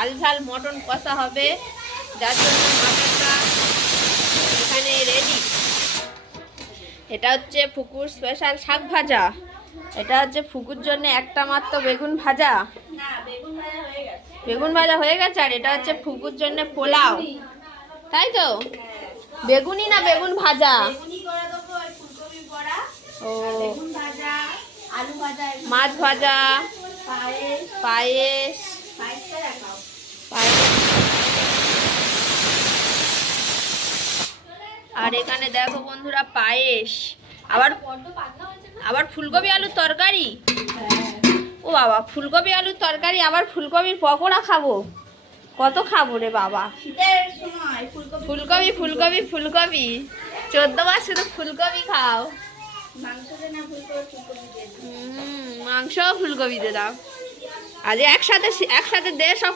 ঝাল ঝাল মটন কষা হবে, যার জন্য মটনটা এখানে রেডি। এটা হচ্ছে ফুকুর স্পেশাল শাক ভাজা। এটা হচ্ছে ফুকুর জন্য একটা মাত্র বেগুন ভাজা। বেগুন ভাজা হয়ে গেছে। আর এটা হচ্ছে ফুকুর জন্য পোলাও, তাই তো? বেগুনি না বেগুন ভাজা? ও, মাছ ভাজা, পায়েস। আর এখানে দেখো বন্ধুরা পায়েস, আবার ফুলকপি আলুর তরকারি। ও বাবা, ফুলকপি আলুর তরকারি, আবার ফুলকপির পকোড়া খাবো। কত খাবো রে বাবা, ফুলকপি ফুলকপি ফুলকপি 14 মাস শুধু ফুলকপি খাও। মাংস ফুলকপি দিয়ে দাও। আজ একসাথে দে সব।